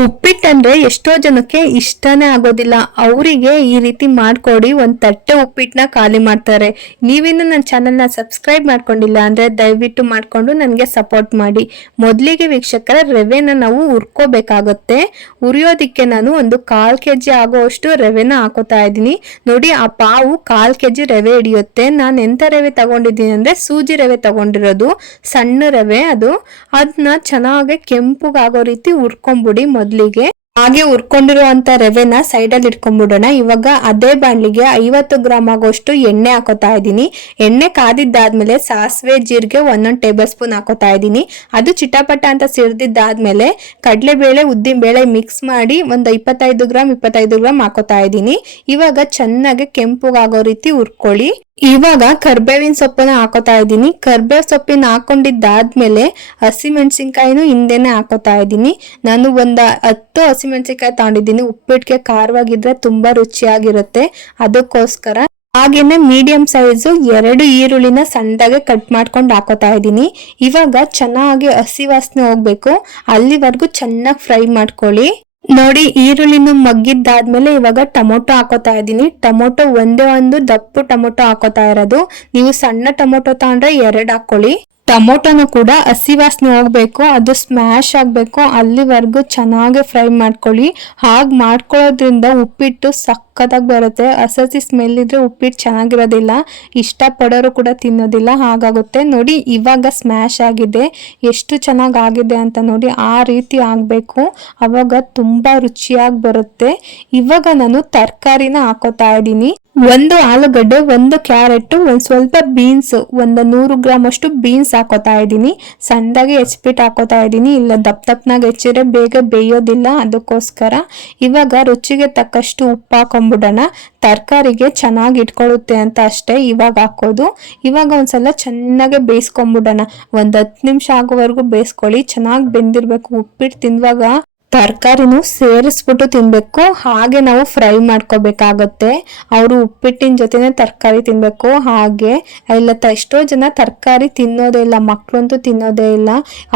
ಉಪ್ಪಿಟ್ಟಂದ್ರೆ ಎಷ್ಟೋ ಜನಕ್ಕೆ ಇಷ್ಟನೇ ಆಗೋದಿಲ್ಲ. ಅವರಿಗೆ ಈ ರೀತಿ ಮಾಡಿಕೊಡಿ, ಒಂದು ತಟ್ಟೆ ಉಪ್ಪಿಟ್ಟನ್ನ ಖಾಲಿ ಮಾಡ್ತಾರೆ. ನೀವಿನ್ನು ನನ್ನ ಚಾನಲ್ನ ಸಬ್ಸ್ಕ್ರೈಬ್ ಮಾಡ್ಕೊಂಡಿಲ್ಲ ಅಂದ್ರೆ ದಯವಿಟ್ಟು ಮಾಡ್ಕೊಂಡು ನನಗೆ ಸಪೋರ್ಟ್ ಮಾಡಿ. ಮೊದಲಿಗೆ ವೀಕ್ಷಕರ ರವೆನ ನಾವು ಉರ್ಕೋಬೇಕಾಗತ್ತೆ ಉರಿಯೋದಿಕ್ಕೆ ನಾನು ಒಂದು ಕಾಲು ಕೆ ಜಿ ಆಗೋವಷ್ಟು ರವೆನ ಹಾಕೋತಾ ಇದ್ದೀನಿ. ನೋಡಿ, ಆ ಪಾವು ಕಾಲು ಕೆ ಜಿ ರವೆ ಹಿಡಿಯುತ್ತೆ. ನಾನು ಎಂಥ ರವೆ ತಗೊಂಡಿದ್ದೀನಿ ಅಂದ್ರೆ ಸೂಜಿ ರವೆ ತಗೊಂಡಿರೋದು. ಸಣ್ಣ ರವೆ ಅದು. ಅದನ್ನ ಚೆನ್ನಾಗಿ ಕೆಂಪುಗಾಗೋ ರೀತಿ ಹುರ್ಕೊಂಬಿಡಿ. ಮೊದಲಿಗೆ ಹಾಗೆ ಹುರ್ಕೊಂಡಿರುವಂತ ರವೆನ ಸೈಡಲ್ಲಿ ಇಟ್ಕೊಂಡ್ಬಿಡೋಣ. ಇವಾಗ ಅದೇ ಬಾಣ್ಲಿಗೆ ಐವತ್ತು ಗ್ರಾಮ್ ಆಗೋಷ್ಟು ಎಣ್ಣೆ ಹಾಕೋತಾ ಇದ್ದೀನಿ. ಎಣ್ಣೆ ಕಾದಿದ್ದಾದ್ಮೇಲೆ ಸಾಸಿವೆ, ಜೀರಿಗೆ ಒಂದೊಂದು ಟೇಬಲ್ ಸ್ಪೂನ್ ಹಾಕೋತಾ ಇದ್ದೀನಿ. ಅದು ಚಿಟಾಪಟ ಅಂತ ಸಿಡ್ದಿದ್ದಾದ್ಮೇಲೆ ಕಡಲೆಬೇಳೆ, ಉದ್ದಿನಬೇಳೆ ಮಿಕ್ಸ್ ಮಾಡಿ ಒಂದು ಇಪ್ಪತ್ತೈದು ಗ್ರಾಮ್ ಇಪ್ಪತ್ತೈದು ಗ್ರಾಮ್ ಹಾಕೋತಾ ಇದ್ದೀನಿ. ಇವಾಗ ಚೆನ್ನಾಗಿ ಕೆಂಪುಗಾಗೋ ರೀತಿ ಹುರ್ಕೊಳ್ಳಿ. ಇವಾಗ ಕರ್ಬೇವಿನ ಸೊಪ್ಪನ್ನ ಹಾಕೋತಾ ಇದ್ದೀನಿ. ಕರ್ಬೇವ್ ಸೊಪ್ಪಿನ ಹಾಕೊಂಡಿದ್ದಾದ್ಮೇಲೆ ಹಸಿಮೆಣಸಿನ್ಕಾಯಿನೂ ಹಿಂದೆನೆ ಹಾಕೋತಾ ಇದ್ದೀನಿ. ನಾನು ಒಂದು ಹತ್ತು ಹಸಿಮೆಣಸಿನ್ಕಾಯಿ ತಗೊಂಡಿದ್ದೀನಿ. ಉಪ್ಪಿಟ್ಟಿಗೆ ಖಾರವಾಗಿದ್ರೆ ತುಂಬಾ ರುಚಿಯಾಗಿರುತ್ತೆ. ಅದಕ್ಕೋಸ್ಕರ ಹಾಗೇನೆ ಮೀಡಿಯಂ ಸೈಜು ಎರಡು ಈರುಳ್ಳಿನ ಸಣ್ಣದಾಗೆ ಕಟ್ ಮಾಡ್ಕೊಂಡು ಹಾಕೋತಾ ಇದ್ದೀನಿ. ಇವಾಗ ಚೆನ್ನಾಗಿ ಹಸಿ ವಾಸನೆ ಹೋಗ್ಬೇಕು. ಅಲ್ಲಿವರೆಗೂ ಚೆನ್ನಾಗಿ ಫ್ರೈ ಮಾಡ್ಕೊಳ್ಳಿ. ನೋಡಿ, ಈರುಳ್ಳಿನೂ ಮಗ್ಗಿದ್ದಾದ್ಮೇಲೆ ಇವಾಗ ಟೊಮೊಟೊ ಹಾಕೋತಾ ಇದ್ದೀನಿ. ಟೊಮೊಟೊ ಒಂದೇ ಒಂದು ದಪ್ಪು ಟೊಮೊಟೊ ಹಾಕೋತಾ ಇರೋದು. ನೀವು ಸಣ್ಣ ಟೊಮೊಟೊ ತಗೊಂಡ್ರೆ ಎರಡು ಹಾಕೊಳ್ಳಿ ಟೊಮೊಟೊನು ಕೂಡ ಹಸಿ ವಾಸನೆ ಹೋಗ್ಬೇಕು, ಅದು ಸ್ಮ್ಯಾಶ್ ಆಗಬೇಕು. ಅಲ್ಲಿವರೆಗೂ ಚೆನ್ನಾಗಿ ಫ್ರೈ ಮಾಡ್ಕೊಳ್ಳಿ. ಹಾಗೆ ಮಾಡ್ಕೊಳ್ಳೋದ್ರಿಂದ ಉಪ್ಪಿಟ್ಟು ಸಕ್ಕತ್ತಾಗಿ ಬರುತ್ತೆ. ಹಸಸಿ ಸ್ಮೆಲ್ ಇದ್ರೆ ಉಪ್ಪಿಟ್ಟು ಚೆನ್ನಾಗಿರೋದಿಲ್ಲ. ಇಷ್ಟಪಡೋರು ಕೂಡ ತಿನ್ನೋದಿಲ್ಲ. ಹಾಗಾಗುತ್ತೆ ನೋಡಿ, ಇವಾಗ ಸ್ಮ್ಯಾಶ್ ಆಗಿದೆ. ಎಷ್ಟು ಚೆನ್ನಾಗಿ ಆಗಿದೆ ಅಂತ ನೋಡಿ, ಆ ರೀತಿ ಆಗಬೇಕು. ಆವಾಗ ತುಂಬ ರುಚಿಯಾಗಿ ಬರುತ್ತೆ. ಇವಾಗ ನಾನು ತರಕಾರಿನ ಹಾಕೋತಾ ಇದ್ದೀನಿ. ಒಂದು ಆಲೂಗಡ್ಡೆ, ಒಂದು ಕ್ಯಾರೆಟ್, ಒಂದು ಸ್ವಲ್ಪ ಬೀನ್ಸ್ ಒಂದು ನೂರು ಗ್ರಾಮ್ ಅಷ್ಟು ಬೀನ್ಸ್ ಹಾಕೋತಾ ಇದ್ದೀನಿ. ಸಣ್ಣದಾಗಿ ಹೆಚ್ಚಿಬಿಟ್ಟು ಹಾಕೋತಾ ಇದ್ದೀನಿ. ಇಲ್ಲ, ದಪ್ಪ ದಪ್ಪನಾಗ ಹೆಚ್ಚಿದ್ರೆ ಬೇಗ ಬೇಯೋದಿಲ್ಲ ಅದಕ್ಕೋಸ್ಕರ. ಇವಾಗ ರುಚಿಗೆ ತಕ್ಕಷ್ಟು ಉಪ್ಪು ಹಾಕೊಂಡ್ಬಿಡೋಣ ತರಕಾರಿಗೆ ಚೆನ್ನಾಗಿ ಇಟ್ಕೊಳ್ಳುತ್ತೆ ಅಂತ ಅಷ್ಟೇ ಇವಾಗ ಹಾಕೋದು. ಇವಾಗ ಒಂದ್ಸಲ ಚೆನ್ನಾಗೆ ಬೇಯಿಸ್ಕೊಂಬಿಡೋಣ. ಒಂದು ಹತ್ತು ನಿಮಿಷ ಆಗೋವರೆಗೂ ಬೇಯಿಸ್ಕೊಳ್ಳಿ. ಚೆನ್ನಾಗಿ ಬೆಂದಿರಬೇಕು. ಉಪ್ಪಿಟ್ಟು ತಿನ್ನುವಾಗ ತರಕಾರಿನೂ ಸೇರಿಸ್ಬಿಟ್ಟು ತಿನ್ನಬೇಕು ಹಾಗೆ ನಾವು ಫ್ರೈ ಮಾಡ್ಕೋಬೇಕಾಗತ್ತೆ. ಅವರು ಉಪ್ಪಿಟ್ಟಿನ ಜೊತೆನೇ ತರಕಾರಿ ತಿನ್ನಬೇಕು ಹಾಗೆ ಇಲ್ಲ ತ ಎಷ್ಟೋ ಜನ ತರಕಾರಿ ತಿನ್ನೋದೇ ಇಲ್ಲ ಮಕ್ಕಳಂತೂ ತಿನ್ನೋದೇ ಇಲ್ಲ.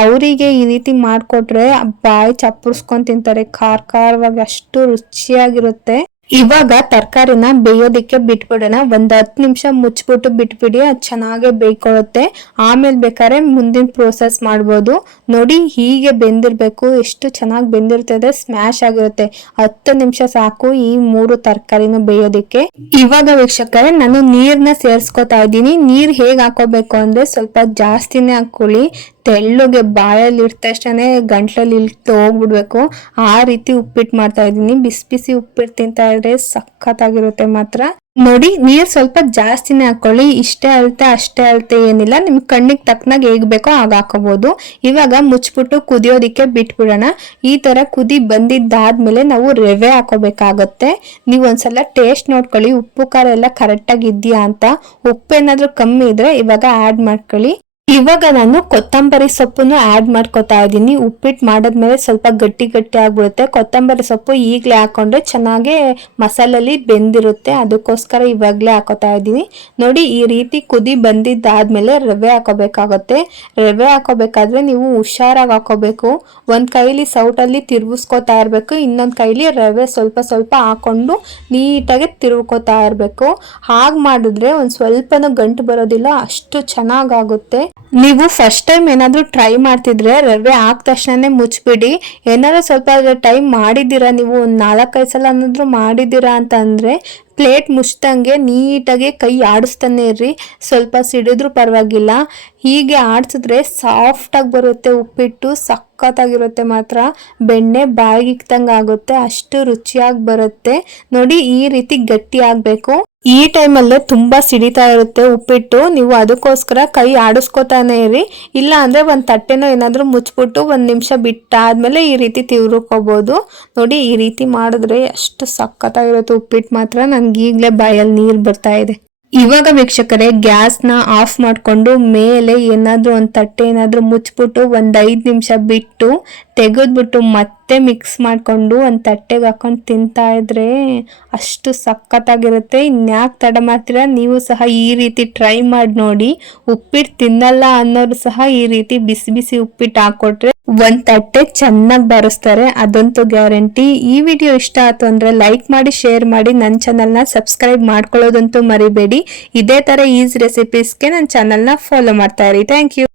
ಅವರಿಗೆ ಈ ರೀತಿ ಮಾಡಿಕೊಟ್ರೆ ಬಾಯಿ ಚಪ್ಪರ್ಸ್ಕೊಂಡು ತಿಂತಾರೆ. ಖಾರ ಖಾರವಾಗಿ ಅಷ್ಟು ರುಚಿಯಾಗಿರುತ್ತೆ. ಇವಾಗ ತರಕಾರಿನ ಬೇಯೋದಕ್ಕೆ ಬಿಟ್ಬಿಡೋಣ. ಒಂದ್ ಹತ್ತು ನಿಮಿಷ ಮುಚ್ಬಿಟ್ಟು ಬಿಟ್ಬಿಡಿ, ಅದು ಚೆನ್ನಾಗೆ ಬೇಯ್ಕೊಳ್ಳುತ್ತೆ. ಆಮೇಲೆ ಬೇಕಾದ್ರೆ ಮುಂದಿನ ಪ್ರೋಸೆಸ್ ಮಾಡ್ಬೋದು. ನೋಡಿ ಹೀಗೆ ಬೆಂದಿರ್ಬೇಕು. ಎಷ್ಟು ಚೆನ್ನಾಗಿ ಬೆಂದಿರ್ತದೆ ಸ್ಮ್ಯಾಶ್ ಆಗಿರುತ್ತೆ. ಹತ್ತು ನಿಮಿಷ ಸಾಕು ಈ ಮೂರು ತರಕಾರಿನ ಬೇಯೋದಿಕ್ಕೆ. ಇವಾಗ ವೀಕ್ಷಕರೇ, ನಾನು ನೀರ್ನ ಸೇರ್ಸ್ಕೊತಾ ಇದ್ದೀನಿ. ನೀರ್ ಹೇಗ್ ಹಾಕೋಬೇಕು ಅಂದ್ರೆ ಸ್ವಲ್ಪ ಜಾಸ್ತಿನೇ ಹಾಕೊಳ್ಳಿ ತೆಳ್ಳಗೆ ಬಾಯಲ್ಲಿ ತಕ್ಷಣ ಗಂಟ್ಲಲ್ಲಿ ಇಳ್ತು ಹೋಗ್ಬಿಡ್ಬೇಕು. ಆ ರೀತಿ ಉಪ್ಪಿಟ್ಟು ಮಾಡ್ತಾ ಇದ್ದೀನಿ. ಬಿಸಿ ಬಿಸಿ ಉಪ್ಪಿಟ್ಟು ತಿಂತಾ ಇದ್ರೆ ಸಖತ್ತಾಗಿರುತ್ತೆ ಮಾತ್ರ. ನೋಡಿ, ನೀರ್ ಸ್ವಲ್ಪ ಜಾಸ್ತಿನೇ ಹಾಕೊಳ್ಳಿ. ಇಷ್ಟೇ ಅಳತೆ, ಅಷ್ಟೇ ಅಳತೆ ಏನಿಲ್ಲ. ನಿಮ್ ಕಣ್ಣಿಗೆ ತಕ್ಕನಾಗ ಹೇಗ್ ಬೇಕೋ ಆಗ ಹಾಕೋಬಹುದು ಇವಾಗ ಮುಚ್ಬಿಟ್ಟು ಕುದಿಯೋದಿಕ್ಕೆ ಬಿಟ್ಬಿಡೋಣ. ಈ ತರ ಕುದಿ ಬಂದಿದ್ದಾದ್ಮೇಲೆ ನಾವು ರವೆ ಹಾಕೋಬೇಕಾಗತ್ತೆ. ನೀವು ಒಂದ್ಸಲ ಟೇಸ್ಟ್ ನೋಡ್ಕೊಳ್ಳಿ. ಉಪ್ಪು, ಖಾರ ಎಲ್ಲ ಕರೆಕ್ಟಾಗಿ ಇದೆಯಾ ಅಂತ. ಉಪ್ಪು ಏನಾದ್ರೂ ಕಮ್ಮಿ ಇದ್ರೆ ಇವಾಗ ಆಡ್ ಮಾಡ್ಕೊಳ್ಳಿ. ಇವಾಗ ನಾನು ಕೊತ್ತಂಬರಿ ಸೊಪ್ಪನ್ನು ಆ್ಯಡ್ ಮಾಡ್ಕೊತಾ ಇದ್ದೀನಿ. ಉಪ್ಪಿಟ್ಟು ಮಾಡಿದ್ಮೇಲೆ ಸ್ವಲ್ಪ ಗಟ್ಟಿ ಗಟ್ಟಿ ಆಗ್ಬಿಡುತ್ತೆ. ಕೊತ್ತಂಬರಿ ಸೊಪ್ಪು ಈಗಲೇ ಹಾಕೊಂಡ್ರೆ ಚೆನ್ನಾಗಿ ಮಸಾಲಲ್ಲಿ ಬೆಂದಿರುತ್ತೆ. ಅದಕ್ಕೋಸ್ಕರ ಇವಾಗಲೇ ಹಾಕೋತಾ ಇದ್ದೀನಿ. ನೋಡಿ, ಈ ರೀತಿ ಕುದಿ ಬಂದಿದ್ದಾದಮೇಲೆ ರವೆ ಹಾಕೋಬೇಕಾಗುತ್ತೆ. ರವೆ ಹಾಕೋಬೇಕಾದ್ರೆ ನೀವು ಹುಷಾರಾಗಿ ಹಾಕೋಬೇಕು. ಒಂದು ಕೈಲಿ ಸೌಟಲ್ಲಿ ತಿರುಗಿಸ್ಕೊತಾ ಇರಬೇಕು. ಇನ್ನೊಂದು ಕೈಲಿ ರವೆ ಸ್ವಲ್ಪ ಸ್ವಲ್ಪ ಹಾಕ್ಕೊಂಡು ನೀಟಾಗಿ ತಿರುಗ್ಕೋತಾ ಇರಬೇಕು. ಹಾಗೆ ಮಾಡಿದ್ರೆ ಒಂದು ಸ್ವಲ್ಪನೂ ಗಂಟು ಬರೋದಿಲ್ಲ. ಅಷ್ಟು ಚೆನ್ನಾಗಾಗುತ್ತೆ ನೀವು ಫಸ್ಟ್ ಟೈಮ್ ಏನಾದರೂ ಟ್ರೈ ಮಾಡ್ತಿದ್ರೆ ರವೆ ಹಾಕ ತಕ್ಷಣನೇ ಮುಚ್ಚಿಬಿಡಿ ಏನಾದ್ರು ಸ್ವಲ್ಪ ಟೈಮ್ ಮಾಡಿದ್ದೀರಾ ನೀವು? ಒಂದು ನಾಲ್ಕೈದು ಸಲ ಅನ್ನೋದ್ರು ಮಾಡಿದ್ದೀರಾ ಅಂತ ಅಂದರೆ ಪ್ಲೇಟ್ ಮುಚ್ದಂಗೆ ನೀಟಾಗಿ ಕೈ ಆಡಿಸ್ತಾನೆ ಇರ್ರಿ. ಸ್ವಲ್ಪ ಸಿಡಿದ್ರೂ ಪರವಾಗಿಲ್ಲ. ಹೀಗೆ ಆಡಿಸಿದ್ರೆ ಸಾಫ್ಟಾಗಿ ಬರುತ್ತೆ, ಉಪ್ಪಿಟ್ಟು ಸಖತ್ತಾಗಿರುತ್ತೆ ಮಾತ್ರ. ಬೆಣ್ಣೆ ಬಾಯಿಗಿಕ್ತಂಗೆ ಆಗುತ್ತೆ, ಅಷ್ಟು ರುಚಿಯಾಗಿ ಬರುತ್ತೆ. ನೋಡಿ ಈ ರೀತಿ ಗಟ್ಟಿ ಆಗಬೇಕು. ಈ ಟೈಮಲ್ಲೇ ತುಂಬಾ ಸಿಡಿತಾ ಇರುತ್ತೆ ಉಪ್ಪಿಟ್ಟು. ನೀವು ಅದಕ್ಕೋಸ್ಕರ ಕೈ ಆಡಿಸ್ಕೊತಾನೆ ಇರಿ. ಇಲ್ಲ ಅಂದರೆ ಒಂದು ತಟ್ಟೆನೋ ಏನಾದರೂ ಮುಚ್ಚಿಬಿಟ್ಟು ಒಂದು ನಿಮಿಷ ಬಿಟ್ಟಾದಮೇಲೆ ಈ ರೀತಿ ತಿರುಕೋಬೋದು ನೋಡಿ, ಈ ರೀತಿ ಮಾಡಿದ್ರೆ ಎಷ್ಟು ಸಖತ್ತಾಗಿರುತ್ತೆ ಉಪ್ಪಿಟ್ಟು ಮಾತ್ರ. ನನಗೆ ಈಗಲೇ ಬಾಯಲ್ಲಿ ನೀರು ಬರ್ತಾ ಇದೆ. ಇವಾಗ ವೀಕ್ಷಕರೇ, ಗ್ಯಾಸ್ನ ಆಫ್ ಮಾಡಿಕೊಂಡು ಮೇಲೆ ಏನಾದರೂ ಒಂದು ತಟ್ಟೆ ಏನಾದರೂ ಮುಚ್ಚಿಬಿಟ್ಟು ಒಂದು ಐದು ನಿಮಿಷ ಬಿಟ್ಟು ತೆಗೆದ್ಬಿಟ್ಟು ಮತ್ತೆ ಮಿಕ್ಸ್ ಮಾಡಿಕೊಂಡು ಒಂದು ತಟ್ಟೆಗೆ ಹಾಕೊಂಡು ತಿಂತಾ ಇದ್ರೆ ಅಷ್ಟು ಸಖತ್ತಾಗಿರುತ್ತೆ. ಇನ್ಯಾಕೆ ತಡ ಮಾಡ್ತೀರಾ? ನೀವು ಸಹ ಈ ರೀತಿ ಟ್ರೈ ಮಾಡಿ ನೋಡಿ. ಉಪ್ಪಿಟ್ಟು ತಿನ್ನಲ್ಲ ಅನ್ನೋರು ಸಹ ಈ ರೀತಿ ಬಿಸಿ ಬಿಸಿ ಉಪ್ಪಿಟ್ಟು ಹಾಕೊಟ್ರೆ ಒಂದು ತಟ್ಟೆ ಚೆನ್ನಾಗಿ ಬರೆಸ್ತಾರೆ. ಅದಂತೂ ಗ್ಯಾರಂಟಿ. ಈ ವಿಡಿಯೋ ಇಷ್ಟ ಆಯ್ತು ಅಂದರೆ ಲೈಕ್ ಮಾಡಿ ಶೇರ್ ಮಾಡಿ ನನ್ನ ಚಾನಲ್ನ ಸಬ್ಸ್ಕ್ರೈಬ್ ಮಾಡ್ಕೊಳ್ಳೋದಂತೂ ಮರಿಬೇಡಿ. ಇದೇ ಥರ ಈಸಿ ರೆಸಿಪೀಸ್ಗೆ ನನ್ನ ಚಾನಲ್ನ ಫಾಲೋ ಮಾಡ್ತಾ ಇರಿ. Thank you